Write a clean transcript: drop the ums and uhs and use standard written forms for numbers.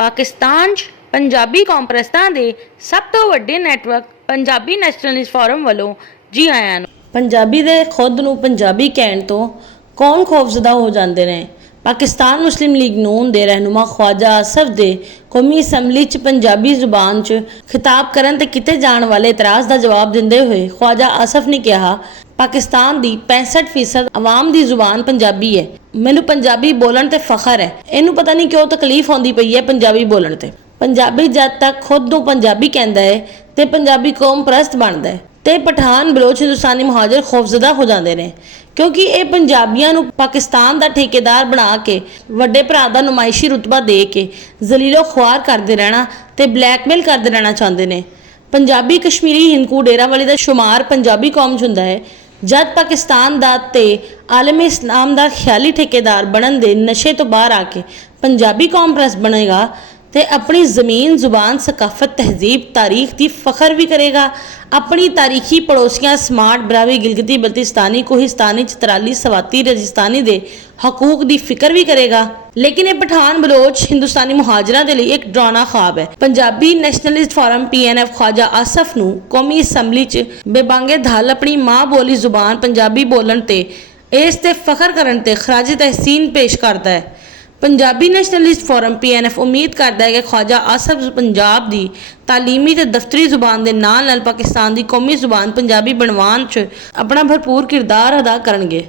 ਪਾਕਿਸਤਾਨ 'ਚ ਪੰਜਾਬੀ ਕਾਨਫਰੰਸਾਂ ਦੇ ਸਭ ਤੋਂ ਵੱਡੇ ਨੈਟਵਰਕ ਪੰਜਾਬੀ ਨੈਸ਼ਨਲਿਸਟ ਫੋਰਮ ਵੱਲੋਂ ਜੀ ਆਇਆਂ ਨੂੰ। ਪੰਜਾਬੀ ਦੇ ਖੁਦ ਨੂੰ ਪੰਜਾਬੀ ਕਹਿਣ ਤੋਂ ਕੌਣ ਖੌਫਜ਼ਦਾ ਹੋ ਜਾਂਦੇ ਨੇ। ਪਾਕਿਸਤਾਨ ਮੁਸਲਿਮ ਲੀਗ ਨੂਨ ਦੇ ਰਹਿਨੁਮਾ ख्वाजा आसफ ਦੇ ਕੌਮੀ ਅਸੈਂਬਲੀ 'ਚ ਪੰਜਾਬੀ ਜ਼ੁਬਾਨ 'ਚ ਖਿਤਾਬ ਕਰਨ ਤੇ ਕੀਤੇ ਜਾਣ ਵਾਲੇ ਇਤਰਾਜ਼ ਦਾ ਜਵਾਬ ਦਿੰਦੇ ਹੋਏ ख्वाजा आसफ ਨੇ ਕਿਹਾ, ਪਾਕਿਸਤਾਨ ਦੀ 65% ਆਵਾਮ ਦੀ ਜ਼ੁਬਾਨ ਪੰਜਾਬੀ ਹੈ। ਮੈਨੂੰ ਪੰਜਾਬੀ ਬੋਲਣ ਤੇ ਫਖਰ ਹੈ। ਇਹਨੂੰ ਪਤਾ ਨਹੀਂ ਕਿਉਂ ਤਕਲੀਫ ਆਉਂਦੀ ਪਈ ਹੈ ਪੰਜਾਬੀ ਬੋਲਣ ਤੇ। ਪੰਜਾਬੀ ਜਦ ਤੱਕ ਖੁਦ ਨੂੰ ਪੰਜਾਬੀ ਕਹਿੰਦਾ ਹੈ ਤੇ ਪੰਜਾਬੀ ਕੌਮ ਪ੍ਰਸਤ ਬਣਦਾ ਹੈ ਤੇ ਪਠਾਨ ਬਲੋਚ ਹਿੰਦੁਸਤਾਨੀ ਮੁਹਾਜਰ ਖੌਫਜ਼ਦਾ ਹੋ ਜਾਂਦੇ ਨੇ, ਕਿਉਂਕਿ ਇਹ ਪੰਜਾਬੀਆਂ ਨੂੰ ਪਾਕਿਸਤਾਨ ਦਾ ਠੇਕੇਦਾਰ ਬਣਾ ਕੇ ਵੱਡੇ ਭਰਾ ਦਾ ਨੁਮਾਇਸ਼ੀ ਰੁਤਬਾ ਦੇ ਕੇ ਜ਼ਲੀਲੋ ਖੁਆਰ ਕਰਦੇ ਰਹਿਣਾ ਤੇ ਬਲੈਕਮੇਲ ਕਰਦੇ ਰਹਿਣਾ ਚਾਹੁੰਦੇ ਨੇ। ਪੰਜਾਬੀ ਕਸ਼ਮੀਰੀ ਹਿੰਦਕੂ ਡੇਰਾਵਾਲੀ ਦਾ ਸ਼ੁਮਾਰ ਪੰਜਾਬੀ ਕੌਮ 'ਚ ਹੁੰਦਾ ਹੈ। ਜਦ ਪਾਕਿਸਤਾਨ ਦਾ ਤੇ ਆਲਮ ਇਸਲਾਮ ਦਾ ਖਿਆਲੀ ਠੇਕੇਦਾਰ ਬਣਨ ਦੇ ਨਸ਼ੇ ਤੋਂ ਬਾਹਰ ਆ ਕੇ ਪੰਜਾਬੀ ਕੌਮ ਪ੍ਰਸਤ ਬਣੇਗਾ ਤੇ ਆਪਣੀ ਜ਼ਮੀਨ ਜ਼ੁਬਾਨ ਸਕਾਫਤ ਤਹਿਜ਼ੀਬ ਤਾਰੀਖ ਦੀ ਫਖਰ ਵੀ ਕਰੇਗਾ। अपनी तारीखी पड़ोसियां स्मार्ट बरावी गिलगिती बल्तिस्तानी कोहिस्तानी चित्राली सवाती राजस्थानी दे हकूक दी फिक्र भी करेगा। लेकिन ये पठान बलोच हिंदुस्तानी मुहाजरां दे लई एक डरावना ख्वाब है। Punjabi nationalist forum PNF Khawaja Asif नूं कौमी असैंबली च बेबांगे धल अपनी मां बोली जुबान पंजाबी बोलण ते इस ते फखर करन ते खराज तहसीन पेश करता है। पंजाबी नैशनलिस्ट फोरम PNF उम्मीद करता है कि ख्वाजा आसफ पंजाब की तालीमी ते दफ्तरी जुबान के नाल पाकिस्तान की कौमी जुबान पंजाबी बनवान च अपना भरपूर किरदार अदा करनगे।